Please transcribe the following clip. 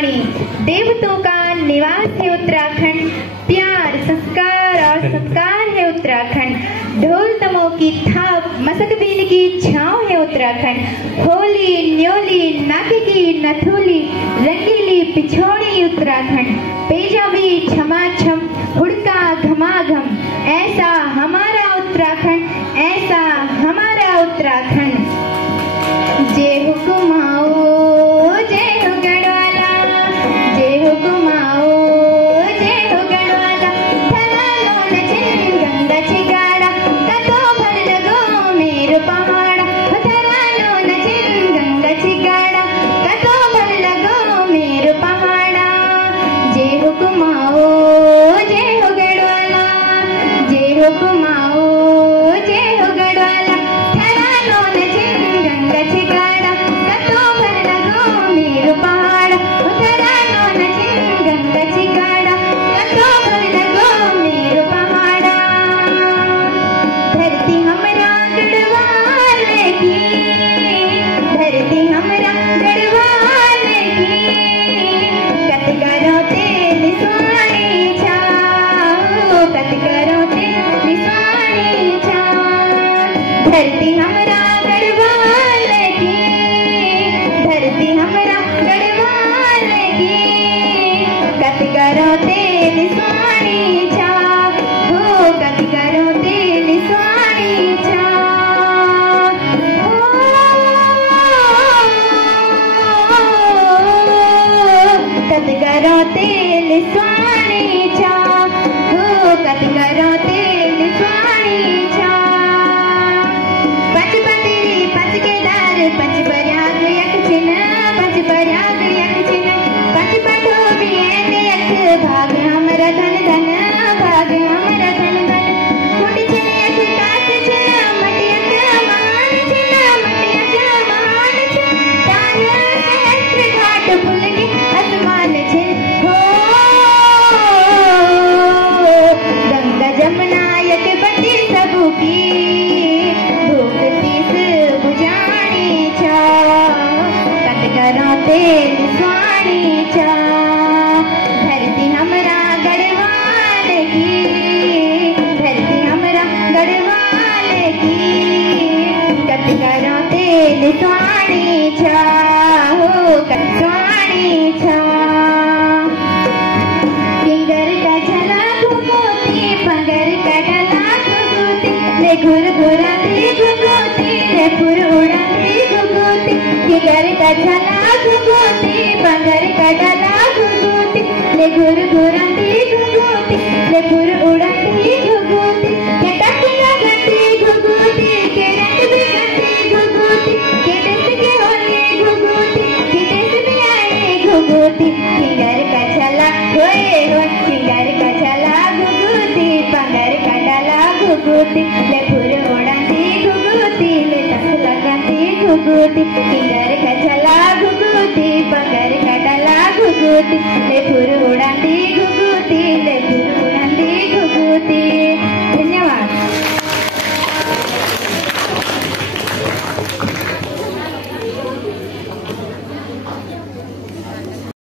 वाणी। देवतों का निवास है उत्तराखंड, प्यार संस्कार और सत्कार है उत्तराखंड। ढोल तमो की थाप मसक बीन की छाँव है उत्तराखंड। होली न्योली नाके की नथुली रंगीली पिछोड़ी उत्तराखंड। पेजाबी छमाछम हुड़का घमाघम, ऐसा हमारा उत्तराखंड, ऐसा हमारा उत्तराखंड। जय हो कुमाओ, जय हो गढ़वाला, जय हो कुमाओ, जय हो गढ़वाला। थलालो नचिन गंगा चिगाड़ा, कतो भर लगो मेरो पहाड़ा। थलालो नचिन गंगा चिगाड़ा, कतो भर लगो मेरो पहाड़ा। जय हो कुमाओ, जय हो गढ़वाला, जय हो कुमाओ, जय हो गढ़वाला। थलालो नचिन गंगा चिगाड़ा, कतो भर लगो मेरो पहाड़ा। थलालो नचिन गंगा चिगाड़ा, कतो भर लगो मेरो पहाड़ा। धरती हमरा गढ़वाल की, धरती हमरा गढ़वाल की। कत करो तेल स्वाणी छाओ, कत करो तेल स्वाणी छाओ। धरती हमरा गढ़वाल की, धरती हमरा गढ़वाल की। कत करो तेल स्वाणी छाओ, हो कत करो तेल स्वाणी छाओ। कत करो तेल स्वाणी छाओ, हो कत करो तेल स्वाणी छाओ। पच पतिरी पच केदार पच प्रयाग यक चिन, पच प्रयाग यक चिन। पच पटोबी ऐन यक, भाग हमरा धन धन, भाग हमरा धन धन। कुट चिन यक काट चिन, मट यक मान चिन, मट यक मान चिन। तान सहस्त्र घाट फुलगी आसमान छिन, हो गंगा जमुना यक बची सबू की। भूख तीस बुझानी छा, कत करो तेल स्वाणी छा। धरती हमरा गढ़वाल की, धरती हमरा गढ़वाल की। कत करो तेल स्वाणी छा, हो कत स्वाणी छा। किंगर का झला घुघुती, पंगर का डला घुघुती। ले घुर घुराती घुघुती, ले फुर उड़ाती घुघुती। किंगर का झला घुघुती, पंगर का डला घुघुती। ले घुर घुराती घुघुती, ले फुर उड़ाती घुघुती। के टक लगती घुघुती, के रंग बिगड़ती घुघुती। के देश के होली घुघुती, के देश में आए घुघुती। किंगर का झला होए हो, किंगर का झला घुघुती, पंगर का डाला घुघुती। ले फुर उड़ाती घुघुती, ले टक लगाती घुघुती। किंगर का झला घुघुती, पंगर का डाला घुघुती। ले फुर उड़ाती घुघुती।